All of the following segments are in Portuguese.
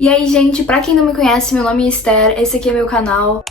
E aí, gente, pra quem não me conhece, meu nome é Esther, esse aqui é meu canal.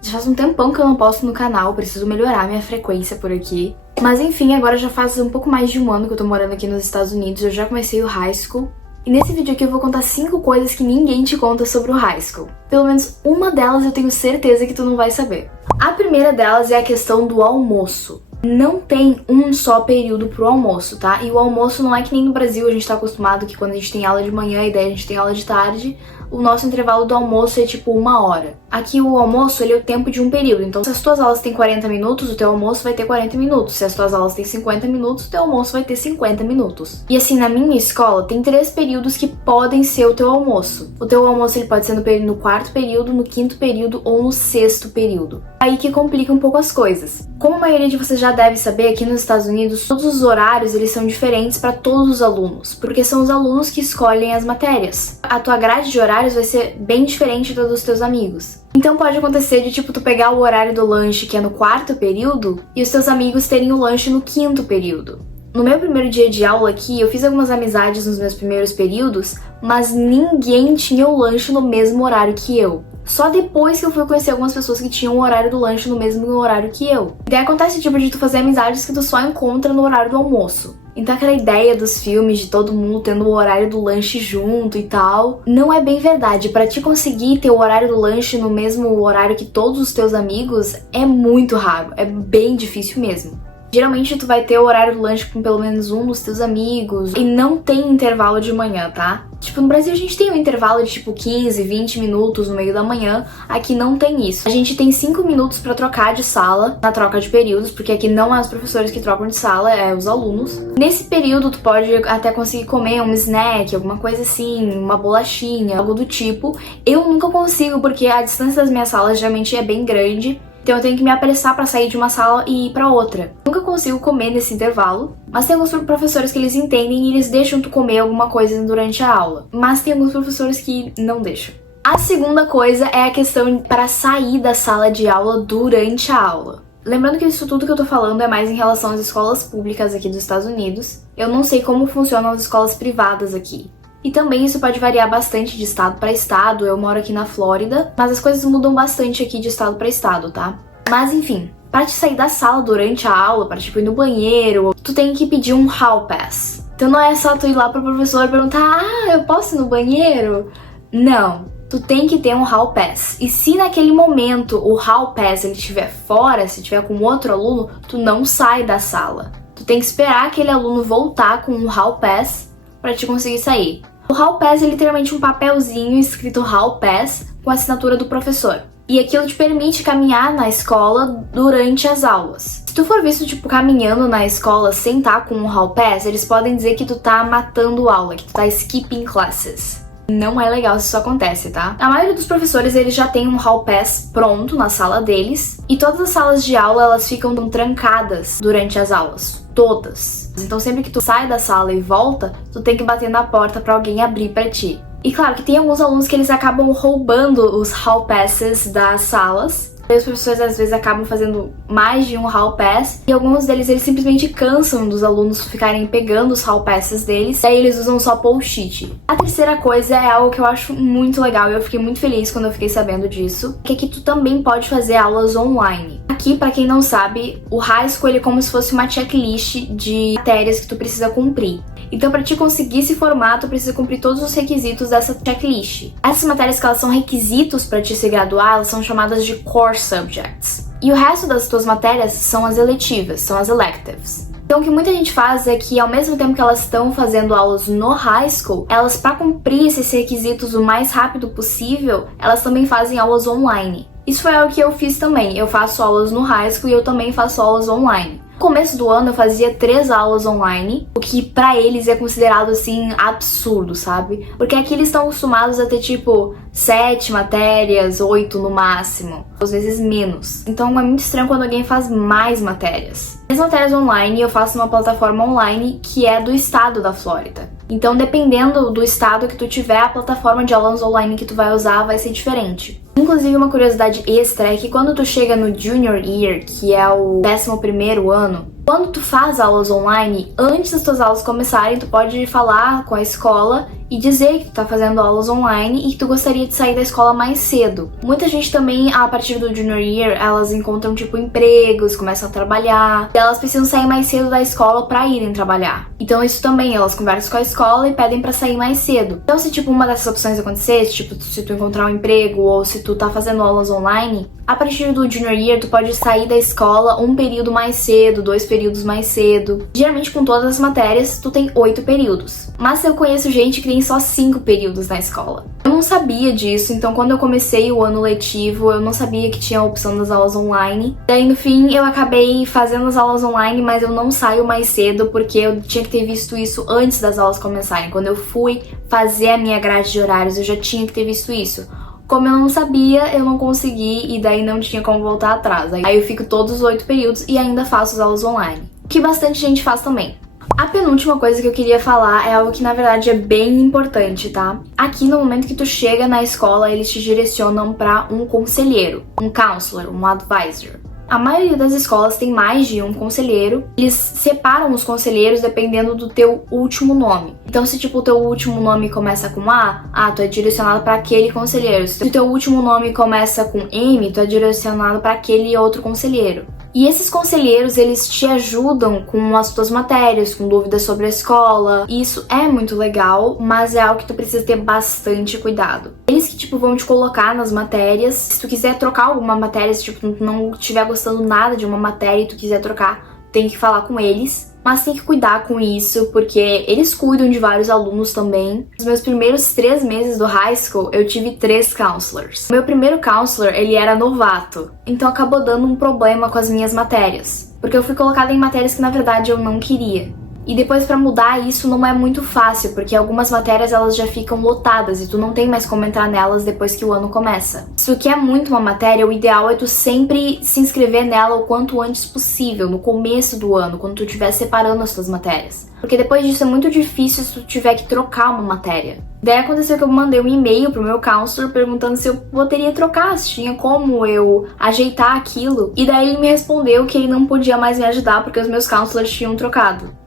Já faz um tempão que eu não posto no canal, preciso melhorar minha frequência por aqui. Mas enfim, agora já faz um pouco mais de um ano que eu tô morando aqui nos Estados Unidos, eu já comecei o high school. E nesse vídeo aqui eu vou contar 5 coisas que ninguém te conta sobre o high school. Pelo menos uma delas eu tenho certeza que tu não vai saber. A primeira delas é a questão do almoço. Não tem um só período pro almoço, tá? E o almoço não é que nem no Brasil, a gente tá acostumado que quando a gente tem aula de manhã e daí a gente tem aula de tarde, o nosso intervalo do almoço é tipo 1 hora. Aqui o almoço, ele é o tempo de um período. Então, se as tuas aulas têm 40 minutos, o teu almoço vai ter 40 minutos. Se as tuas aulas têm 50 minutos, o teu almoço vai ter 50 minutos. E assim, na minha escola, tem 3 períodos que podem ser o teu almoço. O teu almoço, ele pode ser no quarto período, no quinto período ou no 6º período. Aí que complica um pouco as coisas. Como a maioria de vocês já deve saber, aqui nos Estados Unidos, todos os horários, eles são diferentes para todos os alunos. Porque são os alunos que escolhem as matérias. A tua grade de horários vai ser bem diferente da dos teus amigos. Então pode acontecer de tipo tu pegar o horário do lanche que é no 4º período e os teus amigos terem o lanche no 5º período. No meu primeiro dia de aula aqui, eu fiz algumas amizades nos meus primeiros períodos, mas ninguém tinha o lanche no mesmo horário que eu. Só depois que eu fui conhecer algumas pessoas que tinham o horário do lanche no mesmo horário que eu. E daí acontece tipo de tu fazer amizades que tu só encontra no horário do almoço. Então aquela ideia dos filmes de todo mundo tendo o horário do lanche junto e tal, não é bem verdade. Pra te conseguir ter o horário do lanche no mesmo horário que todos os teus amigos, é muito raro, é bem difícil mesmo. Geralmente tu vai ter o horário do lanche com pelo menos um dos teus amigos e não tem intervalo de manhã, tá? Tipo, no Brasil a gente tem um intervalo de tipo 15, 20 minutos no meio da manhã, aqui não tem isso. A gente tem 5 minutos pra trocar de sala, na troca de períodos, porque aqui não é os professores que trocam de sala, é os alunos. Nesse período tu pode até conseguir comer um snack, alguma coisa assim, uma bolachinha, algo do tipo. Eu nunca consigo, porque a distância das minhas salas geralmente é bem grande. Então eu tenho que me apressar pra sair de uma sala e ir pra outra. Nunca consigo comer nesse intervalo, mas tem alguns professores que eles entendem e eles deixam tu comer alguma coisa durante a aula. Mas tem alguns professores que não deixam. A segunda coisa é a questão para sair da sala de aula durante a aula. Lembrando que isso tudo que eu tô falando é mais em relação às escolas públicas aqui dos Estados Unidos. Eu não sei como funcionam as escolas privadas aqui. E também isso pode variar bastante de estado para estado, eu moro aqui na Flórida, mas as coisas mudam bastante aqui de estado para estado, tá? Mas enfim, para te sair da sala durante a aula, para tipo ir no banheiro, tu tem que pedir um hall pass. Então não é só tu ir lá pro professor e perguntar, eu posso ir no banheiro? Não, tu tem que ter um hall pass. E se naquele momento o hall pass ele estiver fora, se tiver com outro aluno, tu não sai da sala. Tu tem que esperar aquele aluno voltar com um hall pass para te conseguir sair. O Hall Pass é literalmente um papelzinho escrito Hall Pass com a assinatura do professor. E aquilo te permite caminhar na escola durante as aulas. Se tu for visto, tipo, caminhando na escola sem estar com um Hall Pass, eles podem dizer que tu tá matando aula, que tu tá skipping classes. Não é legal se isso acontece, tá? A maioria dos professores, eles já tem um Hall Pass pronto na sala deles. E todas as salas de aula, elas ficam trancadas durante as aulas. Todas. Então sempre que tu sai da sala e volta, tu tem que bater na porta pra alguém abrir pra ti. E claro que tem alguns alunos que eles acabam roubando os Hall Passes das salas. E os professores às vezes acabam fazendo mais de um Hall Pass. E alguns deles, eles simplesmente cansam dos alunos ficarem pegando os Hall Passes deles. E aí eles usam só post-it. A terceira coisa é algo que eu acho muito legal e eu fiquei muito feliz quando eu fiquei sabendo disso. Que é que tu também pode fazer aulas online. Aqui, pra quem não sabe, o high school ele é como se fosse uma checklist de matérias que tu precisa cumprir. Então, pra te conseguir se formar, tu precisa cumprir todos os requisitos dessa checklist. Essas matérias que elas são requisitos pra te se graduar, elas são chamadas de core subjects. E o resto das tuas matérias são as eletivas, são as electives. Então o que muita gente faz é que ao mesmo tempo que elas estão fazendo aulas no high school, elas para cumprir esses requisitos o mais rápido possível, elas também fazem aulas online. Isso foi algo que eu fiz também, eu faço aulas no high school e eu também faço aulas online. No começo do ano eu fazia 3 aulas online, o que pra eles é considerado assim absurdo, sabe? Porque aqui eles estão acostumados a ter tipo 7 matérias, 8 no máximo, às vezes menos. Então é muito estranho quando alguém faz mais matérias. As matérias online eu faço numa plataforma online que é do estado da Flórida. Então, dependendo do estado que tu tiver, a plataforma de aulas online que tu vai usar vai ser diferente. Inclusive, uma curiosidade extra é que quando tu chega no Junior Year, que é o 11º ano, quando tu faz aulas online, antes das tuas aulas começarem, tu pode falar com a escola e dizer que tu tá fazendo aulas online e que tu gostaria de sair da escola mais cedo. Muita gente também, a partir do junior year, elas encontram tipo empregos, começam a trabalhar, e elas precisam sair mais cedo da escola pra irem trabalhar. Então isso também, elas conversam com a escola e pedem pra sair mais cedo. Então se tipo uma dessas opções acontecesse, tipo se tu encontrar um emprego ou se tu tá fazendo aulas online, a partir do junior year tu pode sair da escola um período mais cedo, 2 períodos mais cedo. Geralmente com todas as matérias tu tem 8 períodos. Mas eu conheço gente que tem só 5 períodos na escola. Eu não sabia disso, então quando eu comecei o ano letivo, eu não sabia que tinha a opção das aulas online. Daí no fim eu acabei fazendo as aulas online, mas eu não saio mais cedo porque eu tinha que ter visto isso antes das aulas começarem. Quando eu fui fazer a minha grade de horários, eu já tinha que ter visto isso. Como eu não sabia, eu não consegui e daí não tinha como voltar atrás. Aí eu fico todos os 8 períodos e ainda faço as aulas online. O que bastante gente faz também. A penúltima coisa que eu queria falar é algo que na verdade é bem importante, tá? Aqui no momento que tu chega na escola, eles te direcionam para um conselheiro, um counselor, um advisor. A maioria das escolas tem mais de um conselheiro. Eles separam os conselheiros dependendo do teu último nome. Então, se tipo o teu último nome começa com A, tu é direcionado para aquele conselheiro. Se o teu último nome começa com M, tu é direcionado para aquele outro conselheiro. E esses conselheiros, eles te ajudam com as tuas matérias, com dúvidas sobre a escola. E isso é muito legal, mas é algo que tu precisa ter bastante cuidado. Eles que, tipo, vão te colocar nas matérias. Se tu quiser trocar alguma matéria, se, tipo, tu não estiver gostando nada de uma matéria e tu quiser trocar, tem que falar com eles. Mas tem que cuidar com isso, porque eles cuidam de vários alunos também. Nos meus primeiros 3 meses do high school, eu tive 3 counselors. Meu primeiro counselor, ele era novato, então acabou dando um problema com as minhas matérias. Porque eu fui colocada em matérias que na verdade eu não queria. E depois pra mudar isso não é muito fácil, porque algumas matérias elas já ficam lotadas e tu não tem mais como entrar nelas depois que o ano começa. Se tu quer muito uma matéria, o ideal é tu sempre se inscrever nela o quanto antes possível, no começo do ano, quando tu estiver separando as tuas matérias. Porque depois disso é muito difícil se tu tiver que trocar uma matéria. Daí aconteceu que eu mandei um e-mail pro meu counselor perguntando se eu poderia trocar, se tinha como eu ajeitar aquilo. E daí ele me respondeu que ele não podia mais me ajudar porque os meus counselors tinham trocado.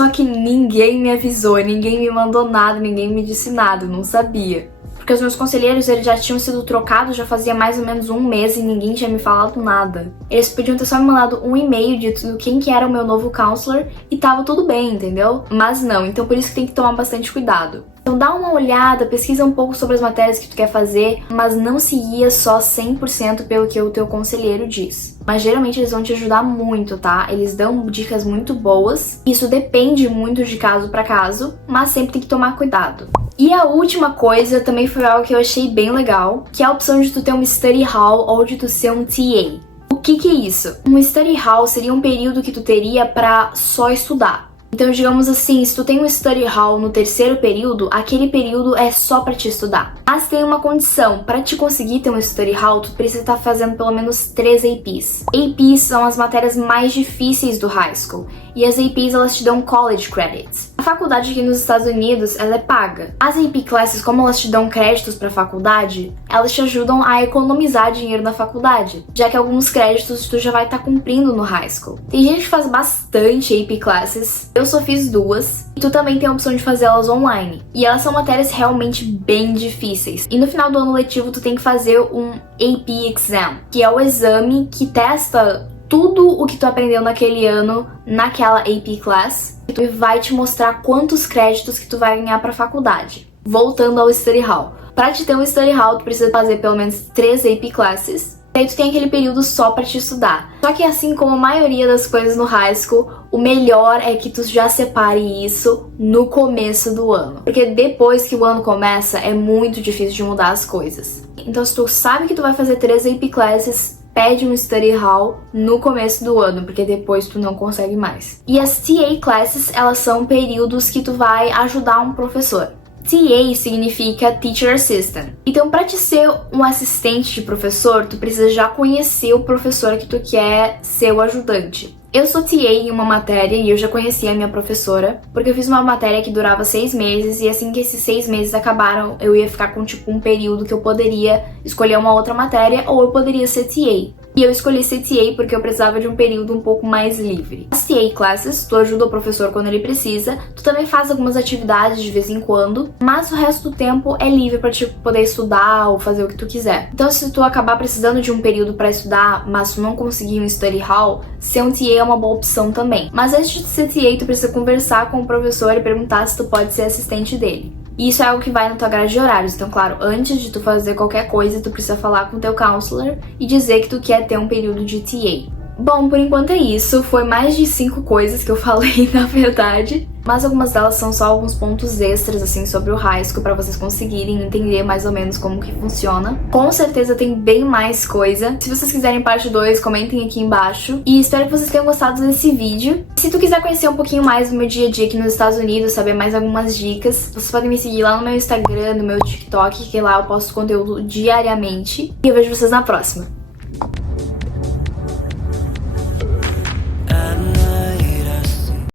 Só que ninguém me avisou, ninguém me mandou nada, ninguém me disse nada, eu não sabia. Porque os meus conselheiros, eles já tinham sido trocados já fazia mais ou menos 1 mês e ninguém tinha me falado nada. Eles podiam ter só me mandado um e-mail dizendo quem que era o meu novo counselor e tava tudo bem, entendeu? Mas não, então por isso que tem que tomar bastante cuidado. Então dá uma olhada, pesquisa um pouco sobre as matérias que tu quer fazer, mas não se guia só 100% pelo que o teu conselheiro diz. Mas geralmente eles vão te ajudar muito, tá? Eles dão dicas muito boas. Isso depende muito de caso para caso, mas sempre tem que tomar cuidado. E a última coisa também foi algo que eu achei bem legal, que é a opção de tu ter um study hall ou de tu ser um TA. O que é isso? Um study hall seria um período que tu teria para só estudar. Então, digamos assim, se tu tem um study hall no 3º período, aquele período é só pra te estudar. Mas tem uma condição, pra te conseguir ter um study hall, tu precisa estar fazendo pelo menos 3 APs. APs são as matérias mais difíceis do high school, e as APs elas te dão college credits. A faculdade aqui nos Estados Unidos, ela é paga. As AP classes, como elas te dão créditos pra faculdade, elas te ajudam a economizar dinheiro na faculdade, já que alguns créditos tu já vai estar cumprindo no high school. Tem gente que faz bastante AP classes, eu só fiz 2, e tu também tem a opção de fazer elas online. E elas são matérias realmente bem difíceis. E no final do ano letivo tu tem que fazer um AP Exam, que é o exame que testa tudo o que tu aprendeu naquele ano naquela AP class e vai te mostrar quantos créditos que tu vai ganhar pra faculdade. Voltando ao study hall. Pra te ter um study hall, tu precisa fazer pelo menos 3 AP classes. E aí tu tem aquele período só pra te estudar. Só que assim como a maioria das coisas no high school, o melhor é que tu já separe isso no começo do ano. Porque depois que o ano começa, é muito difícil de mudar as coisas. Então se tu sabe que tu vai fazer 3 AP classes, pede um study hall no começo do ano, porque depois tu não consegue mais. E as TA classes, elas são períodos que tu vai ajudar um professor. TA significa Teacher Assistant. Então, para te ser um assistente de professor, tu precisa já conhecer o professor que tu quer ser o ajudante. Eu sou TA em uma matéria e eu já conhecia a minha professora, porque eu fiz uma matéria que durava 6 meses e assim que esses 6 meses acabaram, eu ia ficar com tipo um período que eu poderia escolher uma outra matéria ou eu poderia ser TA. E eu escolhi ser TA porque eu precisava de um período um pouco mais livre. As TA classes, tu ajuda o professor quando ele precisa, tu também faz algumas atividades de vez em quando, mas o resto do tempo é livre pra te poder estudar ou fazer o que tu quiser. Então se tu acabar precisando de um período pra estudar, mas tu não conseguir um study hall, ser um TA é uma boa opção também. Mas antes de ser TA, tu precisa conversar com o professor e perguntar se tu pode ser assistente dele. E isso é algo que vai na tua grade de horários. Então, claro, antes de tu fazer qualquer coisa, tu precisa falar com o teu counselor e dizer que tu quer ter um período de TA. Bom, por enquanto é isso. Foi mais de 5 coisas que eu falei, na verdade. Mas algumas delas são só alguns pontos extras, assim, sobre o high school pra vocês conseguirem entender mais ou menos como que funciona. Com certeza tem bem mais coisa. Se vocês quiserem parte 2, comentem aqui embaixo. E espero que vocês tenham gostado desse vídeo. Se tu quiser conhecer um pouquinho mais do meu dia a dia aqui nos Estados Unidos, saber mais algumas dicas, vocês podem me seguir lá no meu Instagram, no meu TikTok, que lá eu posto conteúdo diariamente. E eu vejo vocês na próxima.